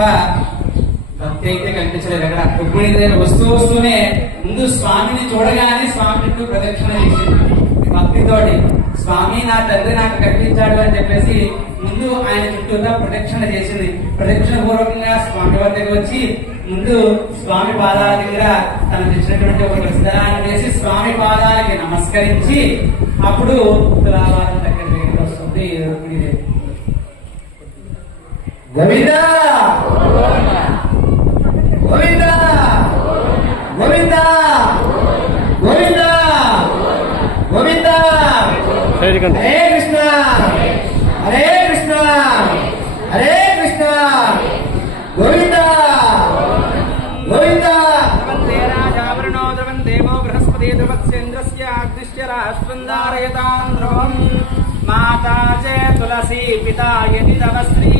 తప్ప భక్తి అయితే కనిపించలేదు. అక్కడ రుక్మిణి దగ్గర వస్తూ వస్తూనే ముందు స్వామిని చూడగానే స్వామి ప్రదక్షిణ చేసింది భక్తితోటి స్వామి నా తండ్రి నాకు కనిపించాడు అని చెప్పేసి ముందు ఆయన చుట్టూగా ప్రదక్షిణ చేసింది. ప్రదక్షిణ పూర్వకంగా స్వామి వద్దకు వచ్చి ముందు స్వామి పాదాల దగ్గర తను తెచ్చినటువంటి ఒక విస్తరాన్ని చేసి స్వామి పాదాలకి నమస్కరించి అప్పుడు తులాభారం దగ్గర వస్తుంది రుక్మిణి దేవి గోవింద! హరే కృష్ణ! హరే కృష్ణ! హరే కృష్ణ! గోవింద! గోవింద! దేవో బృహస్పతి ధ్రువస్యేంద్రస్య అగ్నిశ్చ రాష్ట్రందారయతాం ధ్రువం మాతా చే తులసీ పితా యది తవ శ్రీ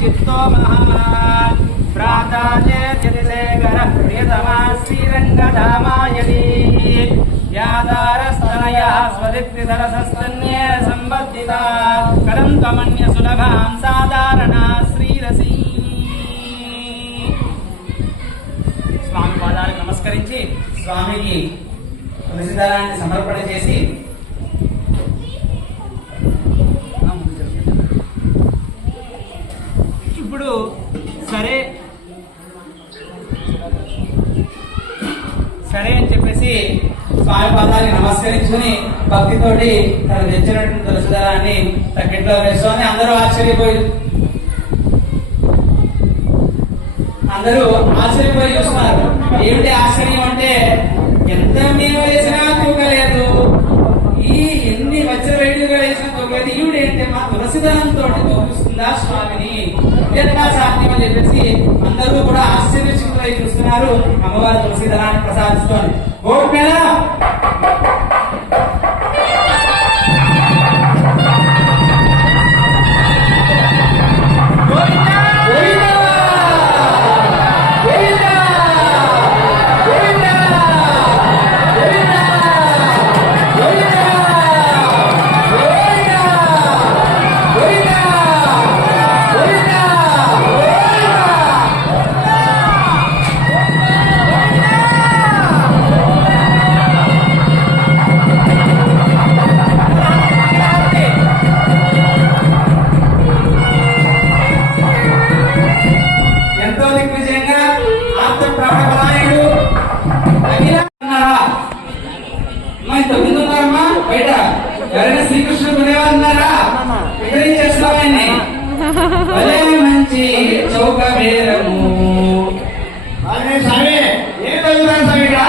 चित्तो महान् प्राता चेतिशेखरः प्रियतमान् श्रीरङ्गधामायती व्यादारस्तनयः स्वदित्रिसरसस्तन्ये सम्बद्धिता करं त्वमन्यसुलभां साधारणा श्रीरसी స్వామి పాదాలకు నమస్కరించి స్వామికి తులసిదళాన్ని సమర్పణ చేసి అని స్వామి పాదాలకి నమస్కరించుకుని భక్తితోటి తను తెచ్చినటువంటి తులసిదారాన్ని తగ్గిట్లో వేసుకొని అందరూ ఆశ్చర్యపోయి అందరూ ఆశ్చర్యపోయి చూస్తున్నారు. ఏమిటి ఆశ్చర్యం అంటే ఎంత మేము వేసినా తూకలేదు. ఈ ఎన్ని వజ్ర వేడిగా వేసినా తూకలేదు. ఈవిడేంటే మా తులసిదనంతో తూపిస్తుందా స్వామిని? ఎట్లా సాధ్యం అని చెప్పేసి అందరూ కూడా ఆశ్చర్యచకితులై చూస్తున్నారు. అమ్మవారి తులసిదనాన్ని ప్రసాదిస్తోంది. ¿Por qué no? అమ్మా ఇంత ముందు ఉన్నారమ్మా బయట. ఎవరైనా శ్రీకృష్ణుడు కొనేవారు ఉన్నారా? వివరించేస్తామని భలే మంచి చౌక వేరము అరే స్వామి ఏం చదువుతాను స్వామి ఇక్కడ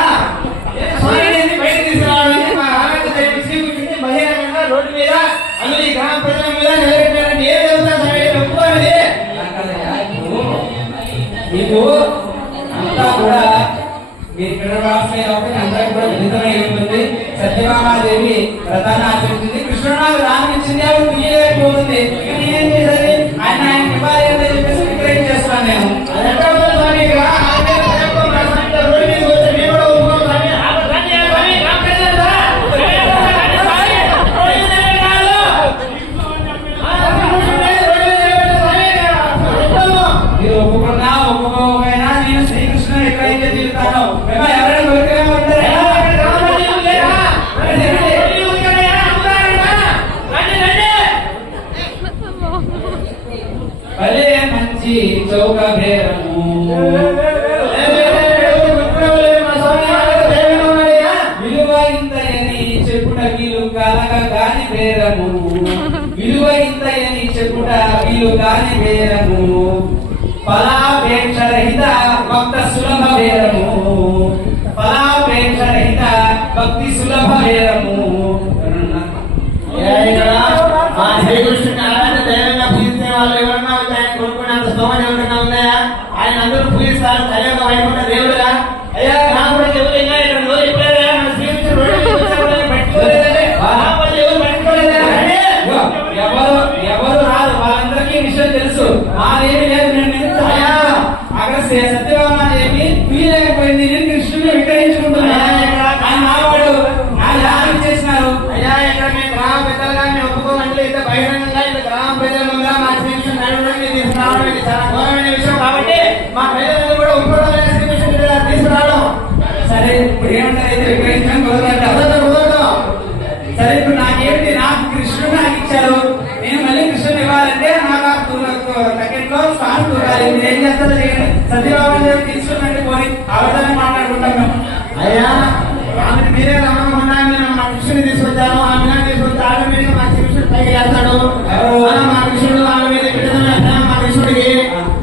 ఏ స్వామి ఏంది బయట తీసుకురావాలని మా ఆనంద దేవి శ్రీకృష్ణుని బహిరంగంగా రోడ్డు మీద అందరూ ఈ గ్రామ ప్రజల మీద నిలబెట్టారంటే ఏం చదువుతాను స్వామి ఒప్పుకోవాలి? మీకు అంతా కూడా మీరు ఇక్కడ రాష్ట్ర కాబట్టి అందరికి కూడా విదితమై ఉంటుంది సత్యభామాదేవి వ్రతాన్ని ఆచరించింది కృష్ణుడు రామించింది ఆవిడ తీయలేకపోతుంది వీలు కాని బేరము ఫలాపేక్ష రహిత భక్త సులభ బేరము ఫలాపేక్ష రహిత భక్తి సులభ వేరము మా దైవంగా పూజించే వాళ్ళు ఎవరన్నా ఆయన కొనుక్కునేంత స్తోమం ఉన్నాయా? ఆయన అందరూ పూజిస్తారు కలియుగ వైకుంఠ తెలుసు. మాదేమి లేదు నేను నిలుస్తాయా అక్కడ శ్రీ సత్యభామాదేవి తీయలేకపోయింది. నేను కృష్ణుని విక్రయించుకుంటున్నా ఆయన నావాడు నా దానం చేసినారు. అయ్యా ఇక్కడ మేము గ్రామ బహిరంగంగా ఇది గ్రామ ప్రజల ముందర మా శ్రీకృష్ణ తీసుకురావడం ఇది చాలా ఘోరమైన విషయం కాబట్టి మా ప్రజలందరూ కూడా ఉపయోగమైన శ్రీకృష్ణ తీసుకురావడం. సరే ఇప్పుడు ఏమంటారు? అయితే విగ్రహించడం కుదరదంటారు కుదరదు, కుదరదు. సరే ఇప్పుడు నాకేంటి నాకు కృష్ణుడు నాకు ఇచ్చారు నేను మళ్ళీ కృష్ణుడు ఇవ్వాలంటే నాకు ఆ సెకండ్లో స్వామి చూడాలి మీరు ఏం చేస్తారో చేయండి సత్యబాబు గారు తీసుకున్నట్టు పోయి అవసరం మాట్లాడుకుంటాం మేము. అయ్యా. ఆమె మీరే నమ్మకుండా నేను మా కృష్ణుని తీసుకొచ్చాను ఆమె తీసుకొచ్చి ఆమె మీద మా కృష్ణుడు పైకి చేస్తాడు మనం మా కృష్ణుడు ఆమె మీద విడుదల ప్రేమ మా కృష్ణుడికి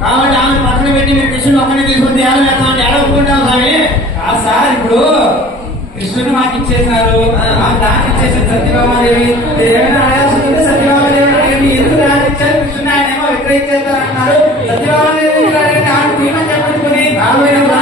కాబట్టి ఆమె పక్కన పెట్టి మీరు కృష్ణుడు ఒక్కనే తీసుకొచ్చి ఎలా వేస్తామని ఎడవకుంటాం స్వామి? ఆ సార్ ఇప్పుడు కృష్ణుడు మాకు ఇచ్చేసినారు. దాన్ని ఇచ్చేసిన సత్యభామాదేవి. మీరు ఆయన ఏమో విక్రయించేస్తారు